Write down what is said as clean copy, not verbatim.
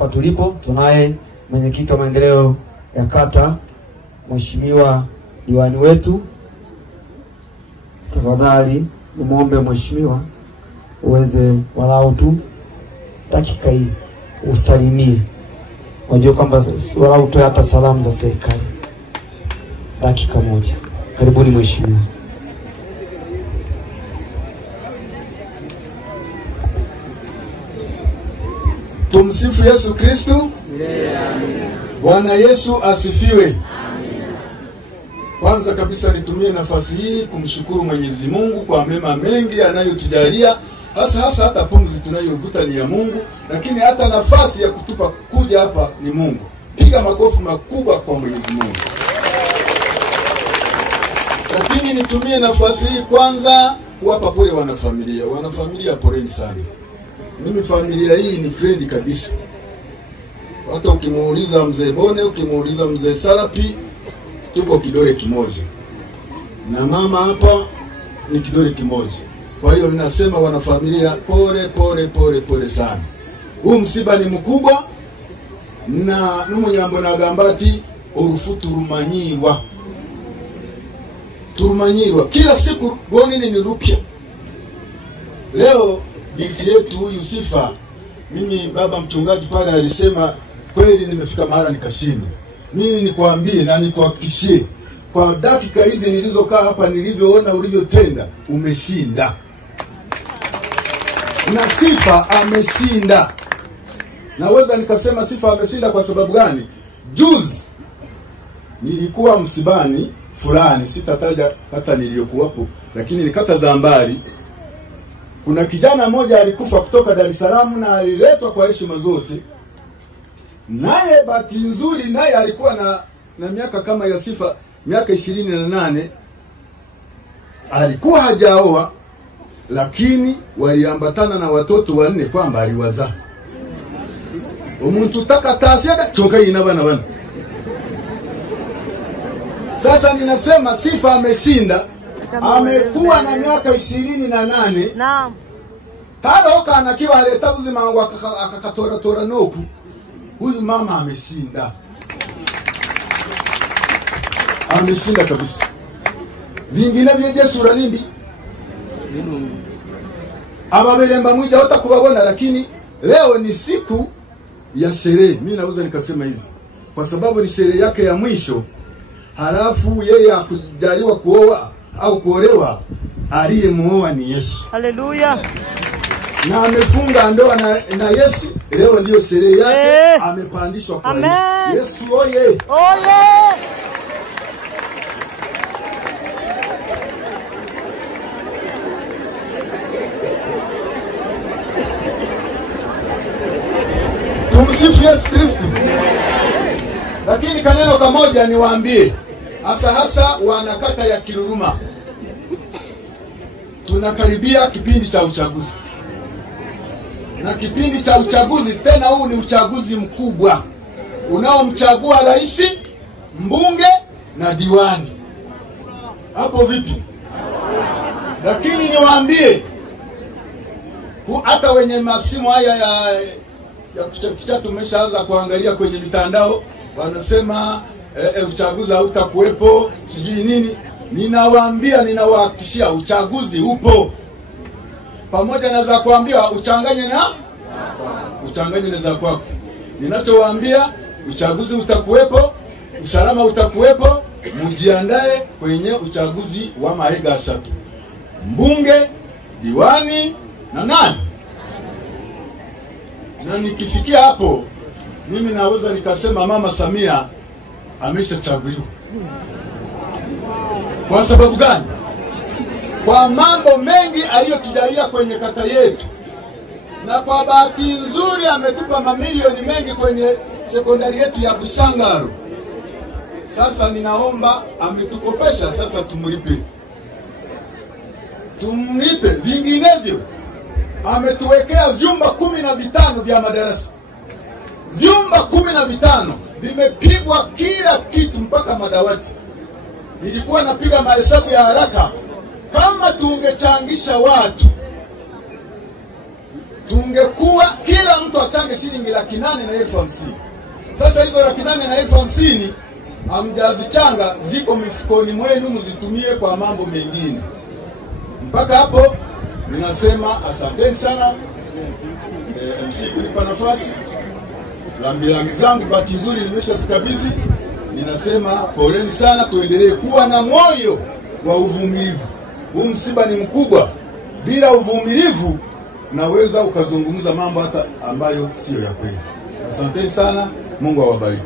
Hapa tulipo tunaye mwenyekiti wa maendeleo ya kata, mheshimiwa diwani wetu. Tafadhali nimuombe mheshimiwa uweze walau tu dakika hii usalimie. Wajua kwamba walau tu hata salamu za serikali. Dakika moja. Karibuni mheshimiwa. Tumsifu Yesu Kristo. Bwana Yesu asifiwe. Kwanza kabisa nitumie nafasi hii kumshukuru Mwenyezi Mungu kwa mema mengi anayotujalia, hasa hata pumzi tunayovuta ni ya Mungu, lakini hata nafasi ya kutupa kuja hapa ni Mungu. Piga makofi makubwa kwa Mwenyezi Mungu. Lakini nitumie nafasi hii kwanza kuwapa pole wanafamilia. Wanafamilia poleni sana. Mimi familia hii ni friend kabisa. Hata ukimuuliza mzee Bone, ukimuuliza mzee Sarapi, tuko kidole kimoja. Na mama hapa ni kidole kimoja. Kwa hiyo ninasema wanafamilia pole sana. Huu msiba ni mkubwa na n'umunyambo na gambati urufu turumanyirwa. Kila siku rwoni ni rupya. Leo binti yetu huyu Sifa, mimi baba mchungaji pale alisema kweli nimefika mahali nikashinda. Mimi nikwambie na nikuhakikishie kwa dakika hizi nilizokaa hapa, nilivyoona ulivyotenda, umeshinda. Na Sifa ameshinda. Naweza nikasema Sifa ameshinda kwa sababu gani? Juzi nilikuwa msibani fulani, sitataja hata niliyokuwapo, lakini nikata za mbali. Kuna kijana mmoja alikufa kutoka Dar es Salaam na aliletwa kwa heshima zote. Naye bahati nzuri naye alikuwa na miaka kama ya Sifa, miaka 28. Alikuwa hajaoa, lakini waliambatana na watoto 4 kwamba aliwazaa. Umuntu takatasiaga choka ina bana. Sasa ninasema Sifa ameshinda. Amekuwa na miaka 28. Naam. Taro kana kiwa aleta buzima wangu akakatora noku. Huyu mama ameshinda. Ameshinda kabisa. Vingine vyeje sura nimbi. Ababelemba mwija hata kubabona, lakini leo ni siku ya sherehe. Mimi naweza nikasema hivi kwa sababu ni sherehe yake ya mwisho. Halafu yeye akujaliwa kuoa au kuolewa, aliyemuoa ni Yesu. Haleluya. Na amefunga ndoa na Yesu. Leo ndio sherehe yake. Amepandishwa kwa Yesu. Oye. Oye. Tumsifu Yesu Kristo. Lakini kaneno kamoja niwaambie, hasa wanakata ya Kiruruma. Tunakaribia kipindi cha uchaguzi. Na kipindi cha uchaguzi tena, huu ni uchaguzi mkubwa unaomchagua rais, mbunge na diwani. Hapo vipi? Lakini niwaambie, hata wenye masimu haya ya kuchakicha tumeshaanza kuangalia kwenye mitandao, wanasema uchaguzi hautakuwepo, sijui nini. Ninawaambia, ninawahakikishia uchaguzi upo. Pamoja na za kuambia uchanganye na za kwako. Ninachowaambia, uchaguzi utakuwepo, usalama utakuwepo, mjiandae kwenye uchaguzi wa Mahega 3. Mbunge, diwani na nani? Na nikifikia hapo, mimi naweza nikasema Mama Samia ameshachaguliwa. Kwa sababu gani? Kwa mambo mengi aliyotujalia kwenye kata yetu. Na kwa bahati nzuri ametupa mamilioni mengi kwenye sekondari yetu ya Busangaro. Sasa ninaomba, ametukopesha, sasa tumlipe. Vinginevyo ametuwekea vyumba 15 vya madarasa. Vyumba 15 vimepigwa kila kitu mpaka madawati. Nilikuwa napiga mahesabu ya haraka, kama tungechangisha watu tungekuwa kila mtu achange shilingi 850,000. Sasa hizo 850,000 hamjazichanga, ziko mifukoni mwenu, mzitumie kwa mambo mengine. Mpaka hapo ninasema asanteni sana MC kunipa nafasi. Lambilambi zangu bahati nzuri nimeshazikabidhi. Ninasema poleni sana, tuendelee kuwa na moyo wa uvumilivu. Huu msiba ni mkubwa. Bila uvumilivu naweza ukazungumza mambo hata ambayo sio ya kweli. Asanteni sana, Mungu awabariki.